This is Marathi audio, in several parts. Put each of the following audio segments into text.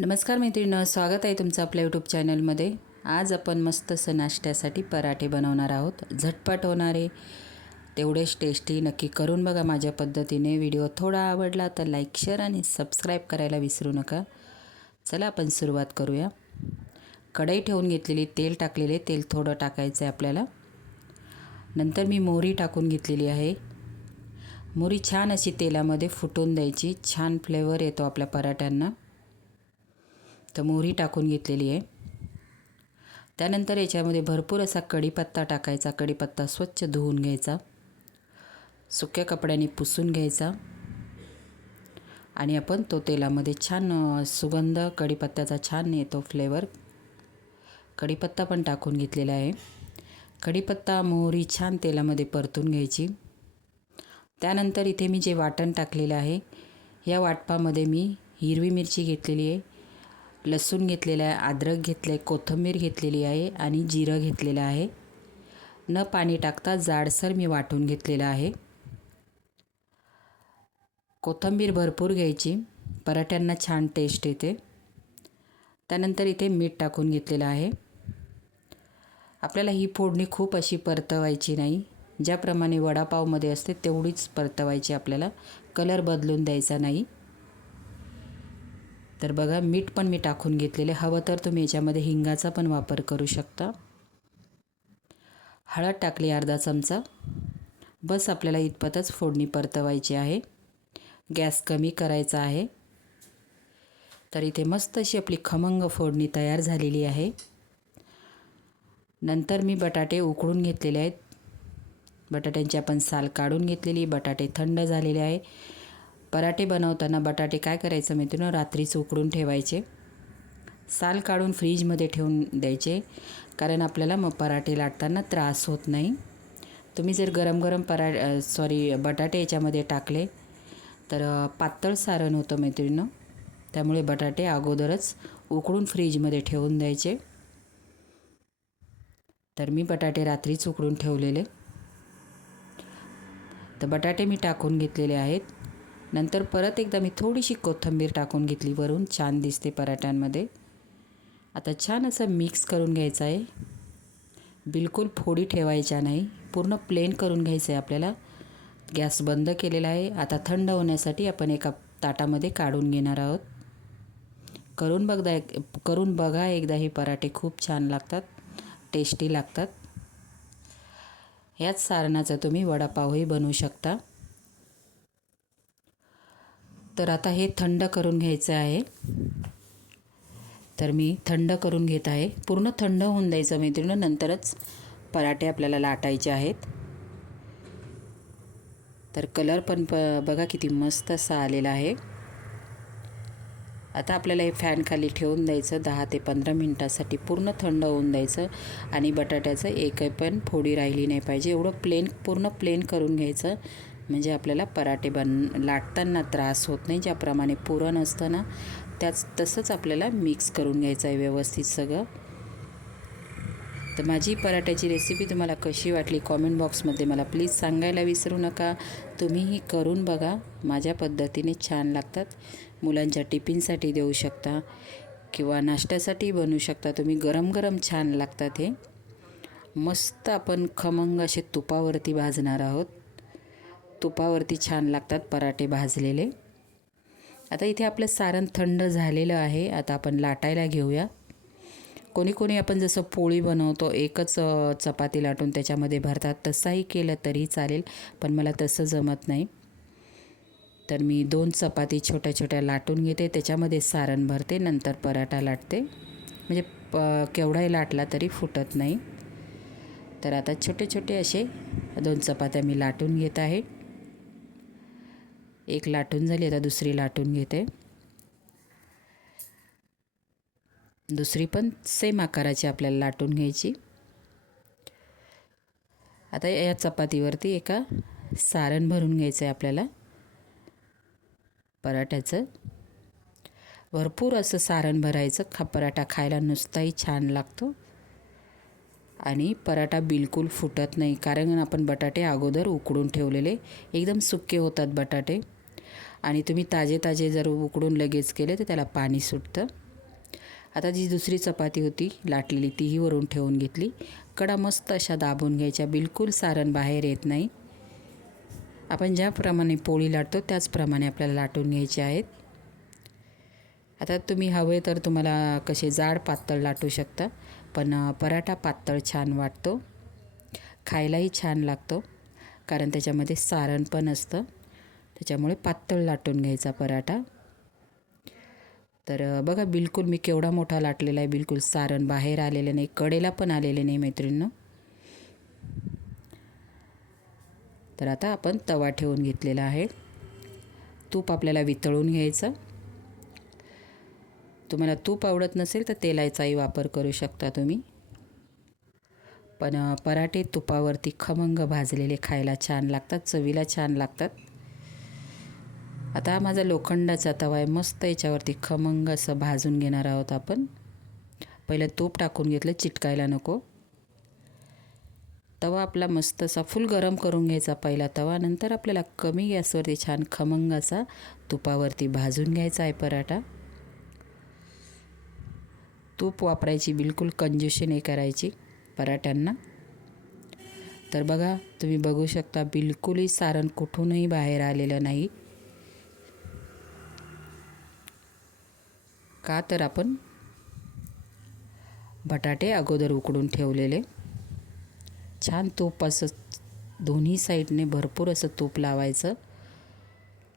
नमस्कार मैत्रिणं स्वागत आहे तुमचं आपल्या यूट्यूब चॅनलमध्ये आज आपण मस्त असं नाश्त्यासाठी पराठे बनवणार आहोत. झटपट होणारे तेवढेच टेस्टी नक्की करून बघा माझ्या पद्धतीने. व्हिडिओ थोडा आवडला तर लाईक शेअर आणि सबस्क्राईब करायला विसरू नका. चला आपण सुरुवात करूया. कढई ठेवून घेतलेली तेल टाकलेले तेल थोडं टाकायचं आहे आपल्याला. नंतर मी मोहरी टाकून घेतलेली आहे. मोहरी छान अशी तेलामध्ये फुटून द्यायची. छान फ्लेवर येतो आपल्या पराठ्यांना. तर मोहरी टाकून घेतलेली आहे. त्यानंतर याच्यामध्ये भरपूर असा कढीपत्ता टाकायचा. कढीपत्ता स्वच्छ धुवून घ्यायचा. सुक्या कपड्याने पुसून घ्यायचा. आणि आपण तो तेलामध्ये छान सुगंध कढीपत्त्याचा छान येतो फ्लेवर कढीपत्ता पण टाकून घेतलेला आहे. कढीपत्ता मोहरी छान तेलामध्ये परतून घ्यायची. त्यानंतर इथे मी जे वाटण टाकलेलं आहे या वाटपामध्ये मी हिरवी मिरची घेतलेली आहे. लसूण घेतलेलं आहे अद्रक घेतलं आहे कोथिंबीर घेतलेली आहे आणि जिरं घेतलेलं आहे. न पाणी टाकता जाडसर मी वाटून घेतलेलं आहे. कोथिंबीर भरपूर घ्यायची पराठ्यांना छान टेस्ट येते. त्यानंतर इथे मीठ टाकून घेतलेलं आहे. आपल्याला ही फोडणी खूप अशी परतवायची नाही. ज्याप्रमाणे वडापावमध्ये असते तेवढीच परतवायची आपल्याला. कलर बदलून द्यायचा नाही. तर बघा मीठ पण मी टाकून घेतलेले. हवं तर तुम्ही याच्यामध्ये हिंगाचा पण वापर करू शकता. हळद टाकली अर्धा चमचा. बस आपल्याला इतपतच फोडणी परतवायची आहे. गॅस कमी करायचा आहे. तर इथे मस्त अशी आपली खमंग फोडणी तयार झालेली आहे. नंतर मी बटाटे उकळून घेतलेले आहेत. बटाट्यांची आपण साल काढून घेतलेली बटाटे थंड झालेले आहे. पराठे बनवताना बटाटे काय करायचं मित्रांनो? रात्रीच उकडून ठेवायचे. साल काढून फ्रीजमध्ये ठेवून द्यायचे. कारण आपल्याला मग पराठे लाटताना त्रास होत नाही. तुम्ही जर गरम गरम परा सॉरी बटाटे याच्यामध्ये टाकले तर पातळ सारण होतं मैत्रिणीनं. त्यामुळे बटाटे अगोदरच उकडून फ्रीजमध्ये ठेवून द्यायचे. तर मी बटाटे रात्रीच उकडून ठेवलेले. तर बटाटे मी टाकून घेतलेले आहेत. नंतर परत एकदा मी थोडीशी कोथिंबीर टाकून घेतली वरून छान दिसते पराठ्यांमध्ये. आता छान असं मिक्स करून घ्यायचं आहे. बिलकुल फोडी ठेवायच्या नाही पूर्ण प्लेन करून घ्यायचं आहे आपल्याला. गॅस बंद केलेला आहे. आता थंड होण्यासाठी आपण एका ताटामध्ये काढून घेणार आहोत. करून बघदा करून बघा एकदा हे पराठे खूप छान लागतात टेस्टी लागतात. ह्याच सारणाचा तुम्ही वडापावही बनवू शकता. तर आता हे थंड करून घ्यायचं आहे. तर मी थंड करून घेत आहे. पूर्ण थंड होऊन द्यायचं मैत्रिणी नंतरच पराठे आपल्याला लाटायचे आहेत. तर कलर पण प बघा किती मस्त असा आलेला आहे. आता आपल्याला हे फॅन खाली ठेवून द्यायचं दहा ते पंधरा मिनटासाठी पूर्ण थंड होऊन द्यायचं आणि बटाट्याचं एकही पण फोडी राहिली नाही पाहिजे. एवढं प्लेन पूर्ण प्लेन करून घ्यायचं. म्हणजे आपल्याला पराठे बन लाटताना त्रास होत नाही ज्याप्रमाणे पुरण असतं ना त्याच तसंच आपल्याला मिक्स करून घ्यायचं आहे व्यवस्थित सगळं. तर माझी पराठ्याची रेसिपी तुम्हाला कशी वाटली कॉमेंट बॉक्समध्ये मला प्लीज सांगायला विसरू नका. तुम्हीही करून बघा. माझ्या पद्धतीने छान लागतात. मुलांच्या टिफिनसाठी देऊ शकता किंवा नाश्त्यासाठी बनवू शकता. तुम्ही गरम गरम छान लागतात हे. मस्त आपण खमंग असे तुपावरती भाजणार आहोत. तुपावरती छान लागतात पराठे भाजलेले. आता इथे आपलं सारण थंड झालेलं आहे. आता आपण लाटायला घेऊया. कोणी कोणी आपण जसं पोळी बनवतो एकच चपाती लाटून त्याच्यामध्ये भरतात. तसाही केलं तरी चालेल पण मला तसं जमत नाही. तर मी दोन चपाती छोट्या छोट्या लाटून घेते. त्याच्यामध्ये सारण भरते नंतर पराठा लाटते. म्हणजे प केवढाही लाटला तरी फुटत नाही. तर आता छोटे छोटे असे दोन चपात्या मी लाटून घेत आहे. एक लाटून झाली आता दुसरी लाटून घेते. दुसरी पण सेम आकाराची आपल्याला लाटून घ्यायची. आता या चपातीवरती एका सारण भरून घ्यायचं आहे आपल्याला. पराठ्याचं. भरपूर असं सारण भरायचं खा पराठा खायला नुसताही छान लागतो. आणि पराठा बिलकुल फुटत नाही कारण आपण बटाटे अगोदर उकडून ठेवलेले एकदम सुके होतात बटाटे. आणि तुम्ही ताजे ताजे जर उकडून लगेच केले तर त्याला पाणी सुटतं. आता जी दुसरी चपाती होती लाटलेली तीही वरून ठेवून घेतली. कडा मस्त अशा दाबून घ्यायच्या बिलकुल सारण बाहेर येत नाही. आपण ज्याप्रमाणे पोळी लाटतो त्याचप्रमाणे आपल्याला लाटून घ्यायचे आहेत. आता तुम्ही हवे तर तुम्हाला कसे जाड पातळ लाटू शकता पण पराठा पातळ छान वाटतो. खायलाही छान लागतो कारण त्याच्यामध्ये सारण पण असतं. त्याच्यामुळे पातळ लाटून घ्यायचा पराठा. तर बघा बिलकुल मी केवढा मोठा लाटलेला आहे बिलकुल सारण बाहेर आलेलं नाही कडेला पण आलेले नाही मैत्रिणींनो. तर आता आपण तवा ठेवून घेतलेला आहे. तूप आपल्याला वितळून घ्यायचं. तुम्हाला तूप आवडत नसेल तर तेलाचाही वापर करू शकता तुम्ही. पण पराठे तुपावरती खमंग भाजलेले खायला छान लागतात चवीला छान लागतात. आता हा माझा लोखंडाचा तवा आहे. मस्त याच्यावरती खमंग असं भाजून घेणार आहोत आपण. पहिलं तूप टाकून घेतलं चिटकायला नको. तवा आपला मस्त असा फुल गरम करून घ्यायचा पहिला तवा. नंतर आपल्याला कमी गॅसवरती छान खमंग असा तुपावरती भाजून घ्यायचा आहे पराठा. तूप वापरायची बिलकुल कंजूशी नाही करायची पराठ्यांना. तर बघा तुम्ही बघू शकता बिलकुलही सारण कुठूनही बाहेर आलेलं नाही. का तर आपण बटाटे अगोदर उकडून ठेवलेले. छान तूप असं दोन्ही साईडने भरपूर असं तूप लावायचं.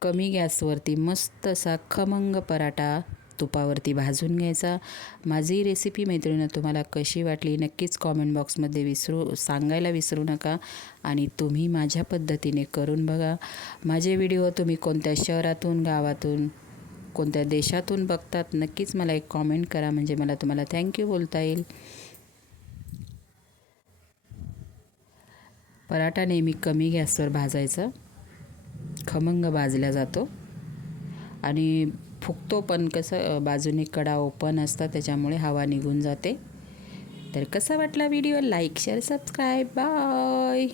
कमी गॅसवरती मस्त असा खमंग पराठा तुपावरती भाजून घ्यायचा. माझी रेसिपी मैत्रिणं तुम्हाला कशी वाटली नक्कीच कॉमेंट बॉक्समध्ये विसरू सांगायला विसरू नका आणि तुम्ही माझ्या पद्धतीने करून बघा. माझे व्हिडिओ तुम्ही कोणत्या शहरातून गावातून कोणत्या देशातून बघतात नक्कीच मला एक कॉमेंट करा. म्हणजे मला तुम्हाला थँक्यू बोलता येईल. पराठा नेहमी कमी गॅसवर भाजायचा. खमंग भाजला जातो. आणि फुगतो पण कसं बाजूने कडा ओपन असतात त्याच्यामुळे हवा निघून जाते. तर कसा वाटला video like share subscribe bye